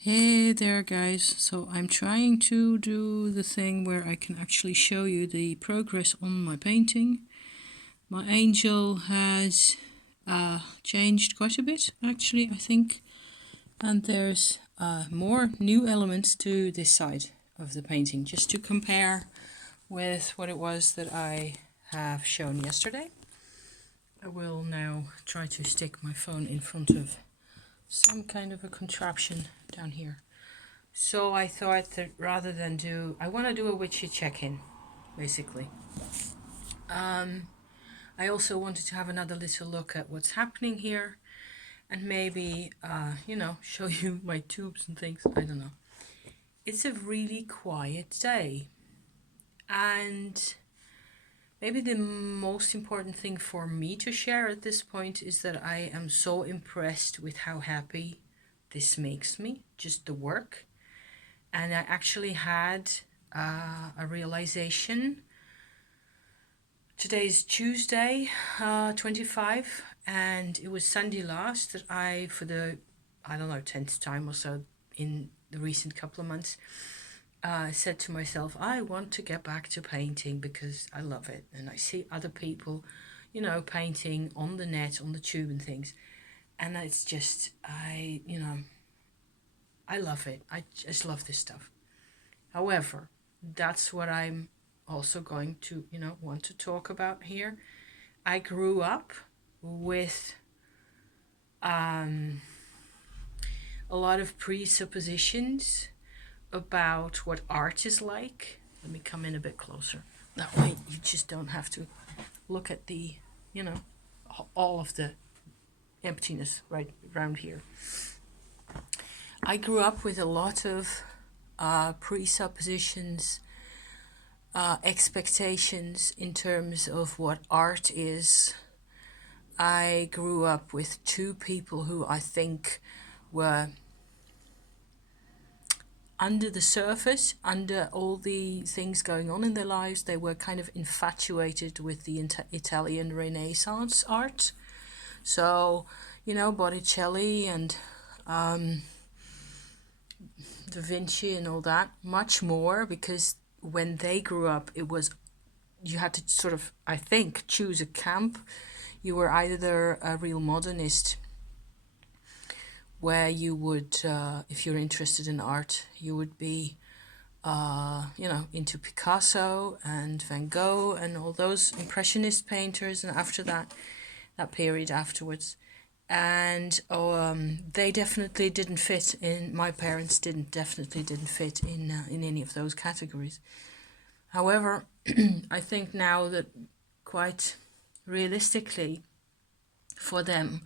Hey there guys, so I'm trying to do the thing where I can actually show you the progress on my painting. My angel has changed quite a bit actually, I think, and there's more new elements to this side of the painting just to compare with what it was that I have shown yesterday. I will now try to stick my phone in front of some kind of a contraption down here. So I thought that rather than I want to do a witchy check-in, basically. I also wanted to have another little look at what's happening here, and maybe, show you my tubes and things. I don't know. It's a really quiet day, and maybe the most important thing for me to share at this point is that I am so impressed with how happy this makes me, just the work. And I actually had a realization. Today's Tuesday, 25, and it was Sunday last that I, for the, I don't know, 10th time or so in the recent couple of months, said to myself, I want to get back to painting because I love it. And I see other people, painting on the net, on the tube and things. And it's just, I love it. I just love this stuff. However, that's what I'm also going to, want to talk about here. I grew up with a lot of presuppositions about what art is like. Let me come in a bit closer. That way you just don't have to look at the, all of the emptiness right around here. I grew up with a lot of presuppositions, expectations in terms of what art is. I grew up with two people who I think were under the surface, under all the things going on in their lives. They were kind of infatuated with the Italian Renaissance art. So, Botticelli and Da Vinci and all that, much more, because when they grew up, you had to sort of, I think, choose a camp. You were either a real modernist, where you would, if you're interested in art, you would be, into Picasso and Van Gogh and all those impressionist painters, and after that period afterwards. And they definitely didn't fit in. My parents definitely didn't fit in any of those categories. However, I think now that quite realistically, for them,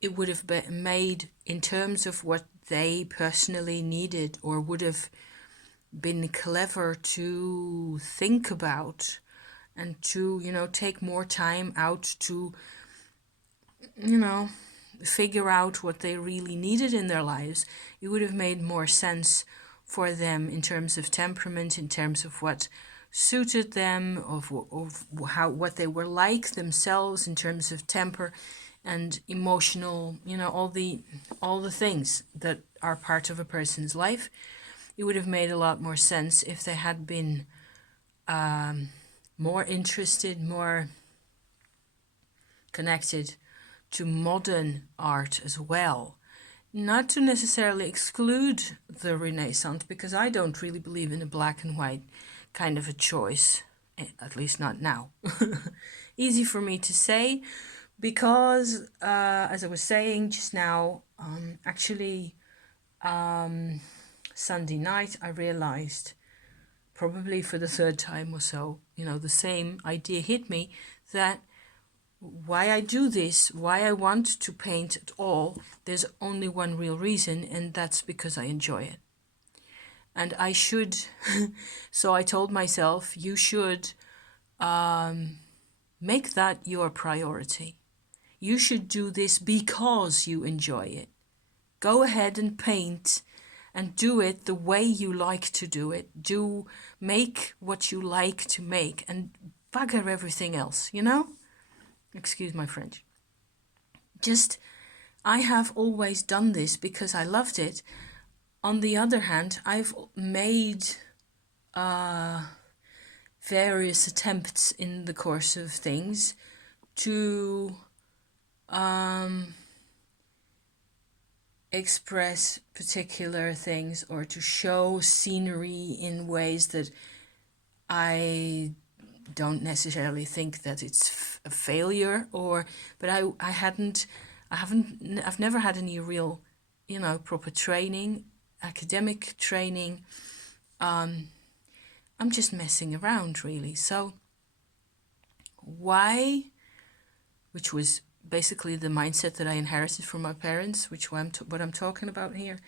it would have been made in terms of what they personally needed, or would have been clever to think about, and to take more time out to figure out what they really needed in their lives. It would have made more sense for them in terms of temperament, in terms of what suited them, of how, what they were like themselves in terms of temper and emotional, all the things that are part of a person's life. It would have made a lot more sense if they had been more interested, more connected to modern art as well. Not to necessarily exclude the Renaissance, because I don't really believe in a black and white kind of a choice, at least not now. Easy for me to say, because as I was saying just now, Sunday night I realized, probably for the third time or so, the same idea hit me, that why I do this, why I want to paint at all, there's only one real reason, and that's because I enjoy it. And I should, so I told myself, you should make that your priority. You should do this because you enjoy it. Go ahead and paint, and do it the way you like to do it. Make what you like to make, and bugger everything else, Excuse my French. I have always done this because I loved it. On the other hand, I've made uh, various attempts in the course of things to express particular things or to show scenery in ways that I don't necessarily think that it's a failure, or but I've never had any real, proper training, academic training. I'm just messing around really. So why, which was basically the mindset that I inherited from my parents, which what I'm talking about here,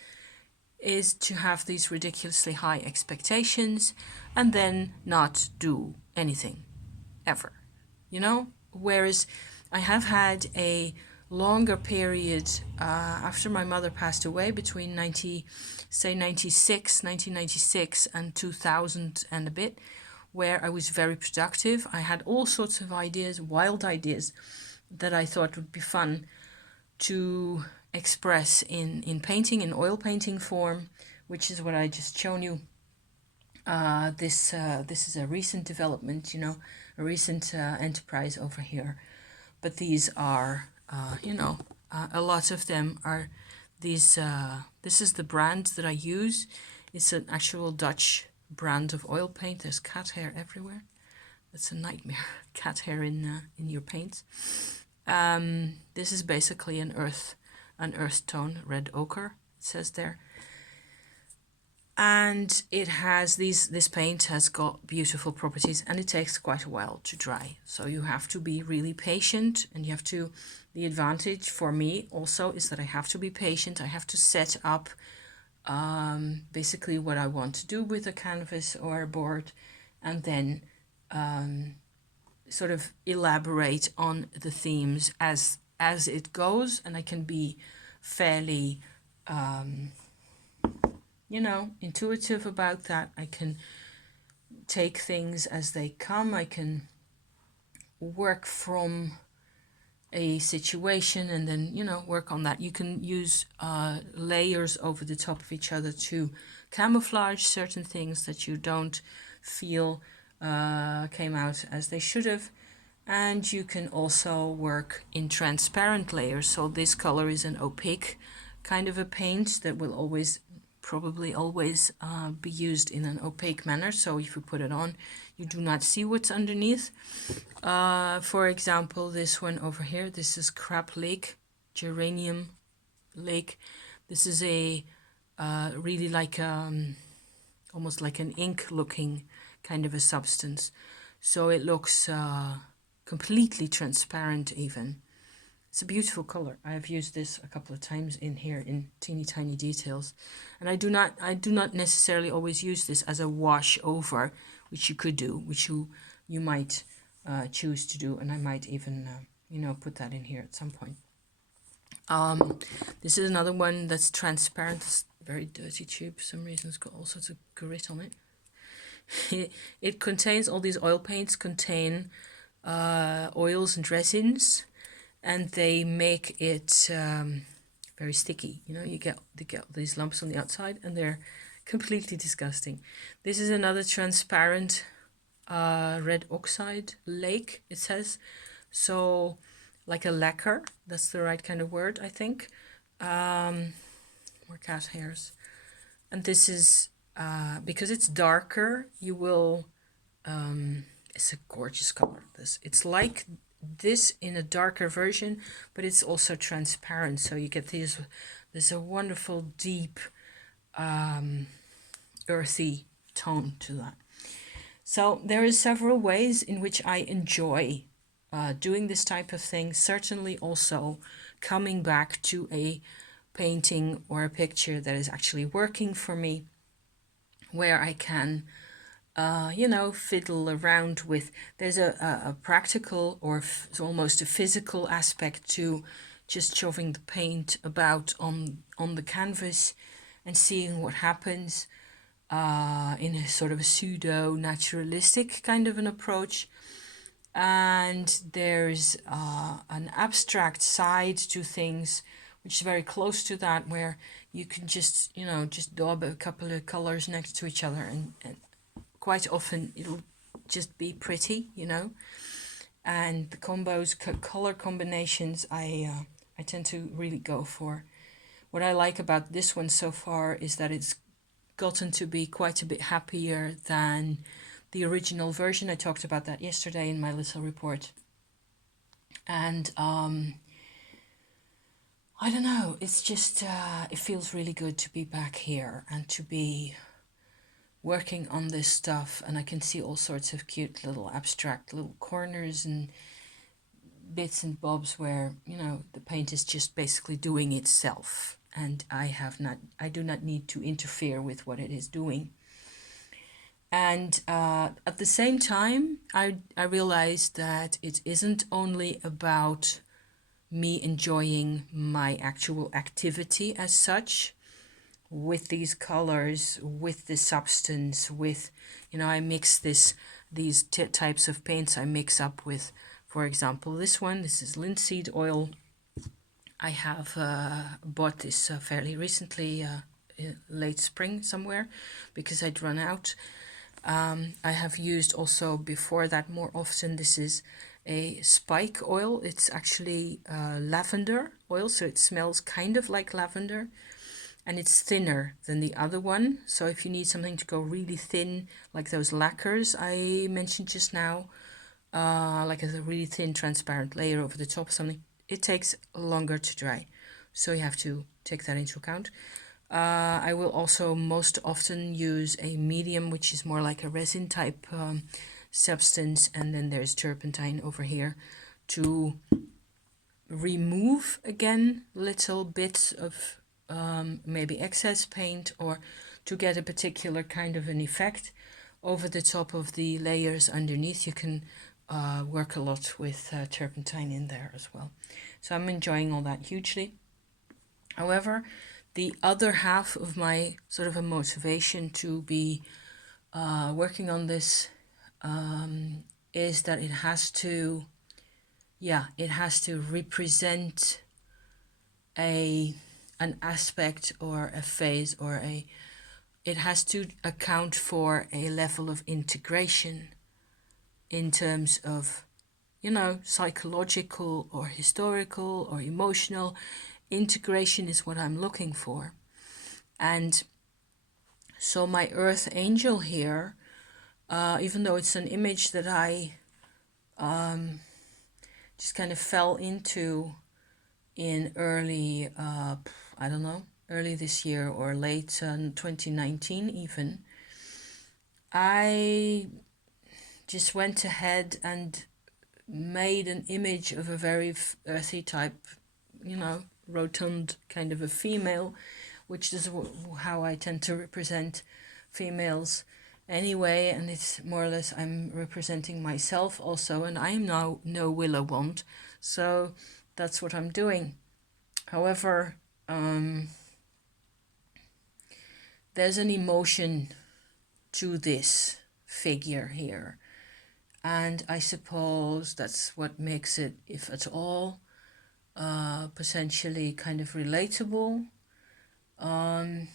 is to have these ridiculously high expectations and then not do anything ever, Whereas I have had a longer period after my mother passed away between 1996 and 2000 and a bit, where I was very productive. I had all sorts of ideas, wild ideas, that I thought would be fun to express in painting, in oil painting form, which is what I just shown you. This is a recent development, a recent enterprise over here. But these are, a lot of them are these. This is the brand that I use. It's an actual Dutch brand of oil paint. There's cat hair everywhere. That's a nightmare. Cat hair in your paints. This is basically an earth tone, red ochre. It says there. And it has this paint has got beautiful properties, and it takes quite a while to dry. So you have to be really patient, and the advantage for me also is that I have to be patient. I have to set up basically what I want to do with a canvas or a board, and then sort of elaborate on the themes as it goes, and I can be fairly intuitive about that. I can take things as they come. I can work from a situation and then, work on that. You can use layers over the top of each other to camouflage certain things that you don't feel came out as they should have. And you can also work in transparent layers. So this color is an opaque kind of a paint that will probably always be used in an opaque manner. So if you put it on, you do not see what's underneath. For example, this one over here, this is Crab Lake, Geranium Lake. This is a really like almost like an ink looking kind of a substance. So it looks completely transparent even. It's a beautiful color. I have used this a couple of times in here in teeny tiny details. And I do not necessarily always use this as a wash over, which you could do, which you might choose to do. And I might even, put that in here at some point. This is another one that's transparent. It's a very dirty tube for some reason. It's got all sorts of grit on it. It contains, all these oil paints contain oils and resins, and they make it very sticky. You get these lumps on the outside, and they're completely disgusting. This is another transparent red oxide lake, it says. So like a lacquer, that's the right kind of word, I think. More cat hairs. And this is, because it's darker, you will, it's a gorgeous color. It's like this in a darker version, but it's also transparent. So you get there's a wonderful, deep, earthy tone to that. So there are several ways in which I enjoy doing this type of thing. Certainly also coming back to a painting or a picture that is actually working for me, where I can fiddle around with. There's a practical or almost a physical aspect to just shoving the paint about on the canvas and seeing what happens in a sort of a pseudo naturalistic kind of an approach. And there's an abstract side to things which is very close to that, where you can just, you know, just daub a couple of colors next to each other, and quite often it'll just be pretty, you know. And the combos, color combinations, I tend to really go for. What I like about this one so far is that it's gotten to be quite a bit happier than the original version. I talked about that yesterday in my little report. And I don't know, it's just, it feels really good to be back here and to be working on this stuff. And I can see all sorts of cute little abstract little corners and bits and bobs where, you know, the paint is just basically doing itself. And I do not need to interfere with what it is doing. And at the same time, I realized that it isn't only about me enjoying my actual activity as such, with these colors, with the substance, with, you know, I mix these types of paints I mix up with, for example, this is linseed oil. I have bought this fairly recently, late spring somewhere, because I'd run out. I have used also before that more often, this is a spike oil. It's actually lavender oil, so it smells kind of like lavender, and it's thinner than the other one. So if you need something to go really thin, like those lacquers I mentioned just now, like a really thin transparent layer over the top of something, it takes longer to dry. So you have to take that into account. I will also most often use a medium, which is more like a resin type substance, and then there's turpentine over here to remove again little bits of maybe excess paint, or to get a particular kind of an effect over the top of the layers underneath. You can work a lot with turpentine in there as well. So I'm enjoying all that hugely. However, the other half of my sort of a motivation to be working on this is that it has to, it has to represent an aspect or a phase, or it has to account for a level of integration in terms of, you know, psychological or historical or emotional integration is what I'm looking for. And so my earth angel here, even though it's an image that I just kind of fell into in early, I don't know, early this year or late 2019 even, I just went ahead and made an image of a very earthy type, you know, rotund kind of a female, which is how I tend to represent females anyway. And it's more or less, I'm representing myself also, and I'm now no willow wand, so that's what I'm doing. However, there's an emotion to this figure here, and I suppose that's what makes it, if at all, potentially kind of relatable. The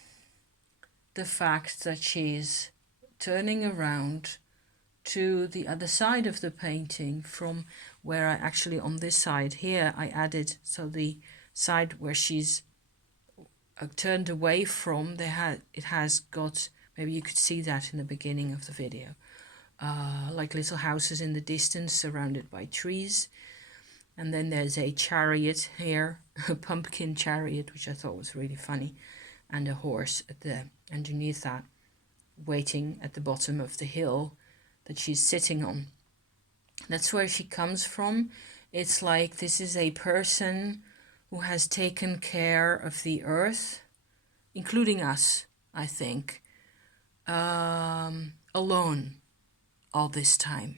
fact that she's turning around to the other side of the painting from where I actually, on this side here, I added, so the side where she's turned away from, it has got, maybe you could see that in the beginning of the video, like little houses in the distance surrounded by trees. And then there's a chariot here, a pumpkin chariot, which I thought was really funny, and a horse underneath that, waiting at the bottom of the hill that she's sitting on. That's where she comes from. It's like this is a person who has taken care of the earth, including us, I think, alone all this time.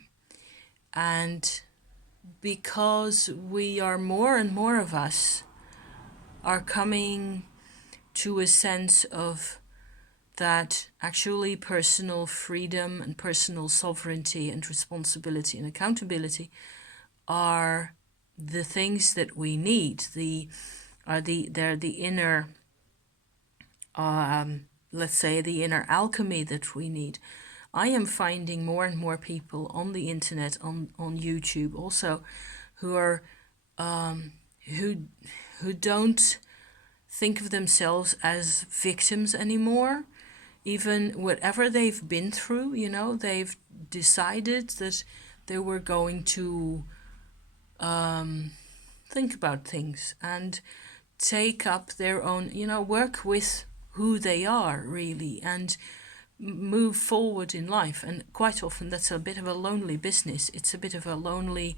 And because we are, more and more of us are coming to a sense of that actually personal freedom and personal sovereignty and responsibility and accountability are the things that we need. The they're the inner, let's say, the inner alchemy that we need. I am finding more and more people on the internet, on YouTube also, who are who who don't think of themselves as victims anymore. Even whatever they've been through, they've decided that they were going to think about things and take up their own, work with who they are really, and move forward in life. And quite often that's a bit of a lonely business. It's a bit of a lonely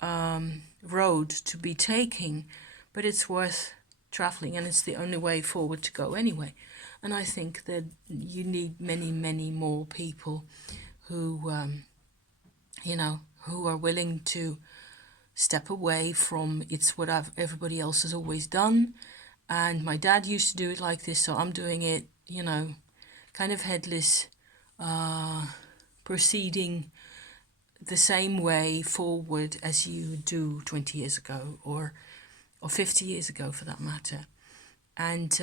road to be taking, but it's worth traveling, and it's the only way forward to go anyway. And I think that you need many, many more people who, who are willing to step away from it's what everybody else has always done. And my dad used to do it like this, so I'm doing it, kind of headless, proceeding the same way forward as you do 20 years ago or 50 years ago for that matter. And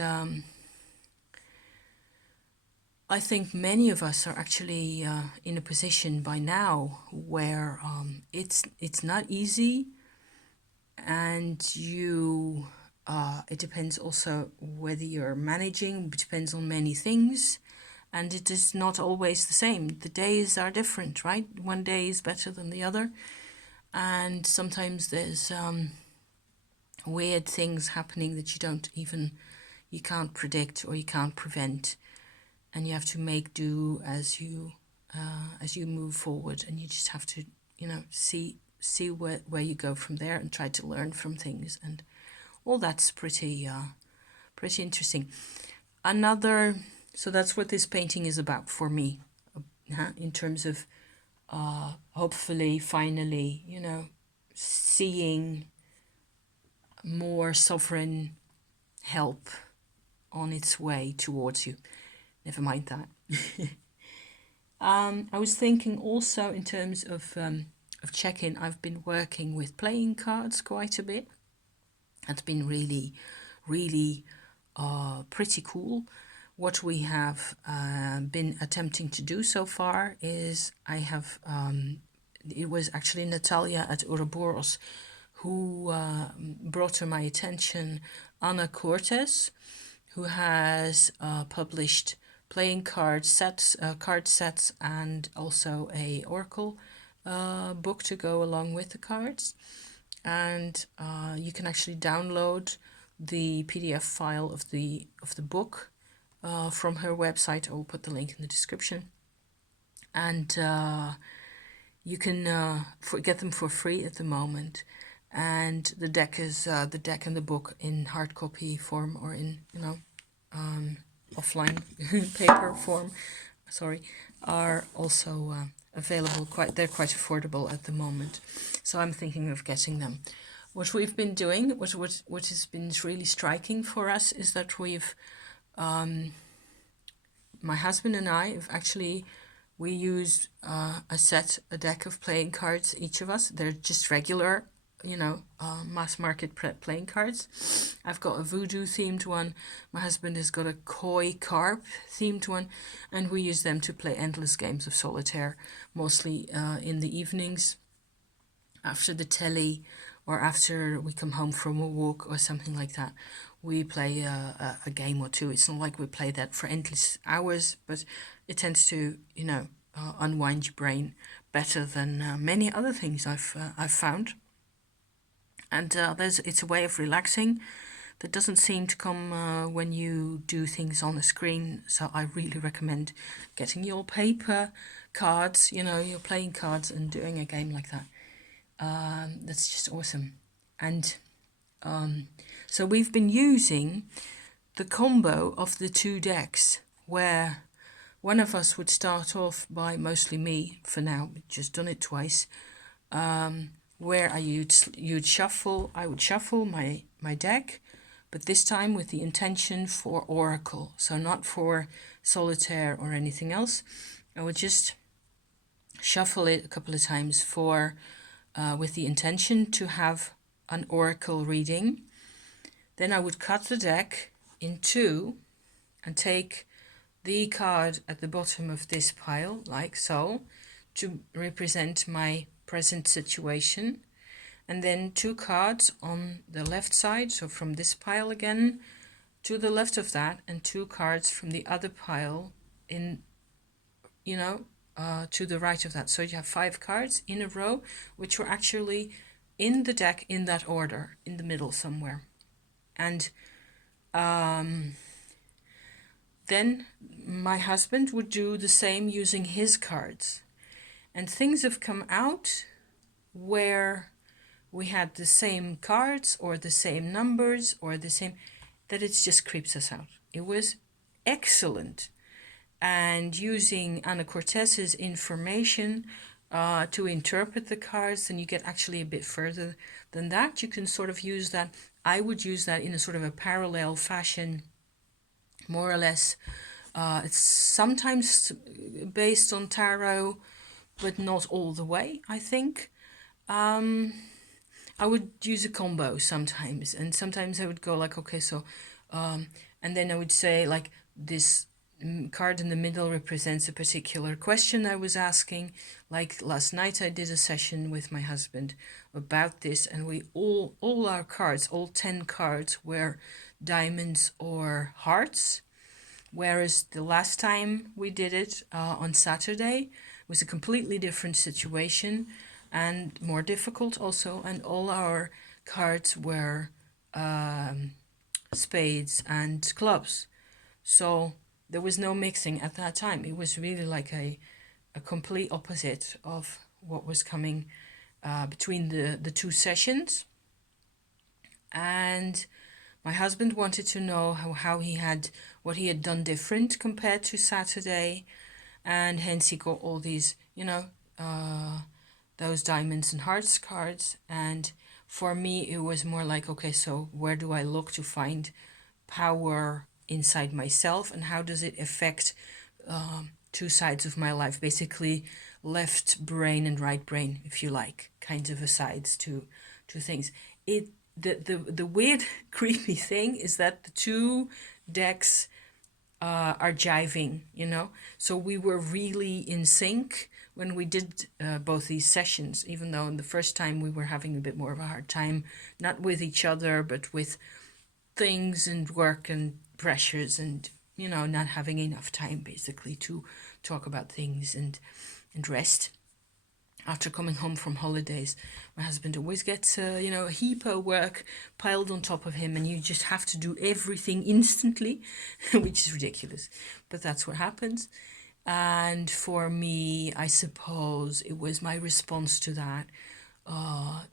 I think many of us are actually in a position by now where it's not easy, and it depends also whether you're managing. It depends on many things, and it is not always the same. The days are different, right? One day is better than the other, and sometimes there's weird things happening that you can't predict or you can't prevent, and you have to make do as you move forward, and you just have to see where you go from there and try to learn from things, and all that's pretty interesting. So that's what this painting is about for me, in terms of hopefully finally seeing more sovereign help on its way towards you. Never mind that. I was thinking also in terms of check-in. I've been working with playing cards quite a bit. That's been really, really pretty cool. What we have been attempting to do so far is it was actually Natalia at Ouroboros who brought to my attention Ana Cortes, who has published playing card sets, and also a oracle book to go along with the cards. And you can actually download the PDF file of the book from her website. I will put the link in the description. And you can get them for free at the moment. And the deck and the book in hard copy form, or in offline paper form, are also available. They're quite affordable at the moment, so I'm thinking of getting them. What we've been doing, what has been really striking for us, is that we've my husband and I have actually, we use a deck of playing cards, each of us. They're just regular mass market playing cards. I've got a voodoo themed one. My husband has got a koi carp themed one, and we use them to play endless games of solitaire, mostly in the evenings after the telly, or after we come home from a walk or something like that. We play a game or two. It's not like we play that for endless hours, but it tends to unwind your brain better than many other things I've found. And it's a way of relaxing that doesn't seem to come when you do things on a screen. So I really recommend getting your paper cards, your playing cards, and doing a game like that. That's just awesome. And so we've been using the combo of the two decks, where one of us would start off by, mostly me for now, just done it twice, where I would shuffle my deck, but this time with the intention for oracle, so not for solitaire or anything else. I would just shuffle it a couple of times with the intention to have an oracle reading, Then I would cut the deck in two and take the card at the bottom of this pile, like so, to represent my present situation. And then two cards on the left side, so from this pile again to the left of that, and two cards from the other pile in, to the right of that. So you have 5 cards in a row, which were actually in the deck in that order, in the middle somewhere. And then my husband would do the same using his cards. And things have come out where we had the same cards or the same numbers or the same, that it just creeps us out. It was excellent. And using Anna Cortez's information to interpret the cards, then you get actually a bit further than that. You can sort of use that. I would use that in a sort of a parallel fashion, more or less. It's sometimes based on tarot, but not all the way, I think. I would use a combo sometimes, and sometimes I would go like, okay, so, and then I would say like this card in the middle represents a particular question I was asking. Like last night I did a session with my husband about this, and we all our cards, all 10 cards were diamonds or hearts. Whereas the last time we did it on Saturday was a completely different situation and more difficult also, and all our cards were spades and clubs. So there was no mixing at that time. It was really like a complete opposite of what was coming between the two sessions. And my husband wanted to know how he had, what he had done different compared to Saturday, and hence he got all these, those diamonds and hearts cards. And for me, it was more like, okay, so where do I look to find power inside myself, and how does it affect two sides of my life, basically left brain and right brain, if you like, kinds of asides to things. The weird creepy thing is that the two decks are jiving, so we were really in sync when we did both these sessions, even though in the first time we were having a bit more of a hard time, not with each other, but with things and work and pressures, and not having enough time basically to talk about things and rest. After coming home from holidays, my husband always gets a heap of work piled on top of him, and you just have to do everything instantly, which is ridiculous, but that's what happens. And for me, I suppose it was my response to that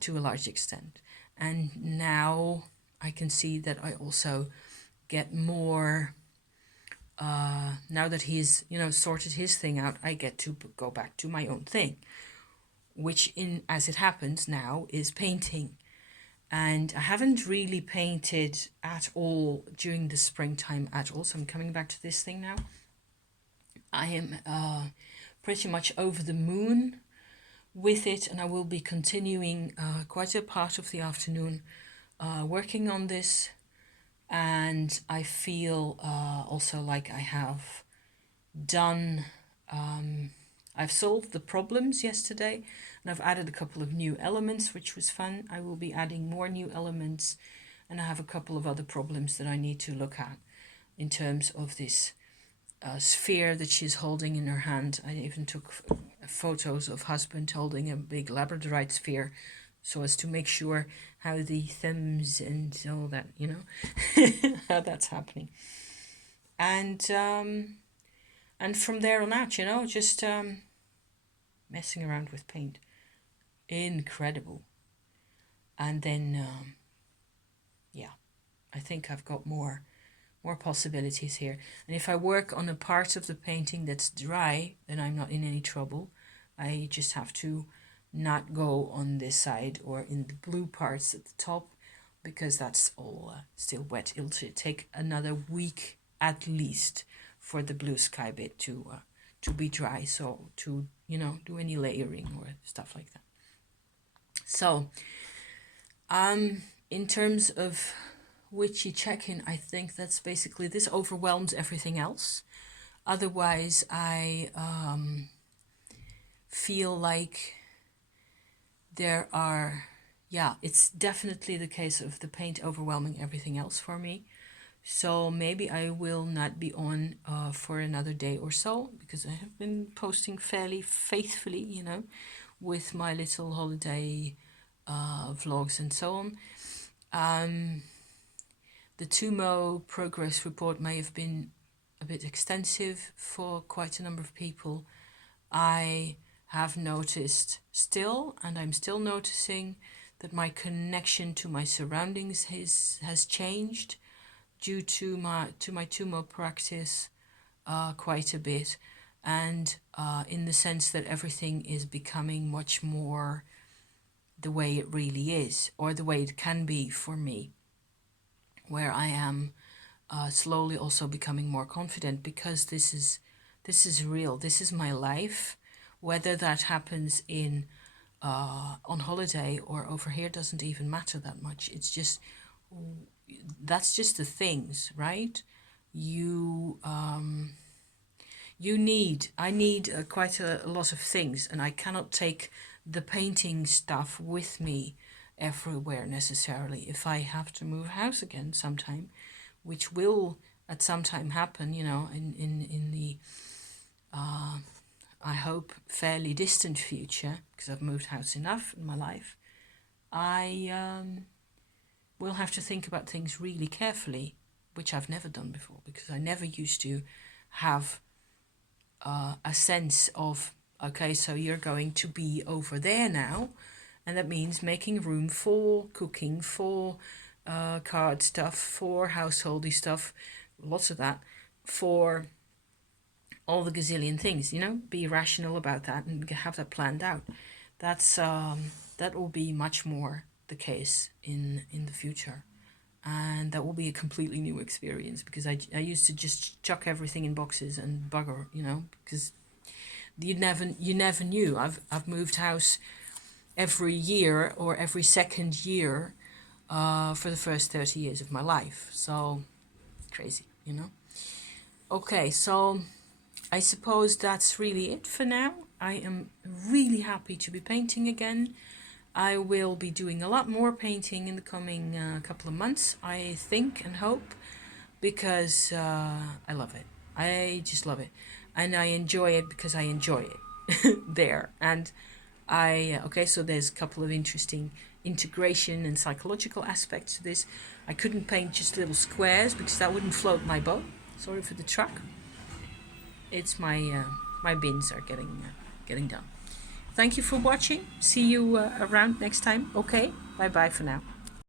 to a large extent. And now I can see that I also get more, now that he's, sorted his thing out, I get to go back to my own thing, which as it happens now is painting. And I haven't really painted at all during the springtime at all, so I'm coming back to this thing now. I am pretty much over the moon with it, and I will be continuing quite a part of the afternoon working on this. And I feel also like I have done, I've solved the problems yesterday, and I've added a couple of new elements, which was fun. I will be adding more new elements, and I have a couple of other problems that I need to look at in terms of this sphere that she's holding in her hand. I even took photos of husband holding a big labradorite sphere, so as to make sure how the thumbs and all that, how that's happening. And from there on out, just messing around with paint. Incredible. And then, I think I've got more possibilities here. And if I work on a part of the painting that's dry, then I'm not in any trouble. I just have to not go on this side or in the blue parts at the top, because that's all still wet. It'll take another week at least for the blue sky bit to be dry, so to do any layering or stuff like that. So in terms of witchy check-in, I think that's basically, this overwhelms everything else. Otherwise, I feel like there are, yeah, it's definitely the case of the paint overwhelming everything else for me. So maybe I will not be on for another day or so, because I have been posting fairly faithfully, you know, with my little holiday vlogs and so on. The Tumo progress report may have been a bit extensive for quite a number of people. I have noticed still, and I'm still noticing, that my connection to my surroundings has changed due to my Tumo practice quite a bit, and in the sense that everything is becoming much more the way it really is, or the way it can be for me, where I am slowly also becoming more confident, because this is real. This is my life. Whether that happens in on holiday or over here doesn't even matter that much. It's just, that's just the things, right? You I need quite a lot of things, and I cannot take the painting stuff with me everywhere necessarily. If I have to move house again sometime, which will at some time happen, you know, in the I hope fairly distant future, because I've moved house enough in my life, I will have to think about things really carefully, which I've never done before, because I never used to have a sense of, okay, so you're going to be over there now, and that means making room for cooking, for card stuff, for householdy stuff, lots of that, for all the gazillion things, you know. Be rational about that and have that planned out. That's that will be much more the case in the future, and that will be a completely new experience, because I used to just chuck everything in boxes and bugger, you know, because you never knew. I've moved house every year or every second year for the first 30 years of my life. So crazy, you know. Okay, so I suppose that's really it for now. I am really happy to be painting again. I will be doing a lot more painting in the coming couple of months, I think and hope, because I love it. I just love it. And I enjoy it because I enjoy it there. And okay, so there's a couple of interesting integration and psychological aspects to this. I couldn't paint just little squares because that wouldn't float my boat. Sorry for the truck. It's my bins are getting done. Thank you for watching. See you around next time. Okay, bye bye for now.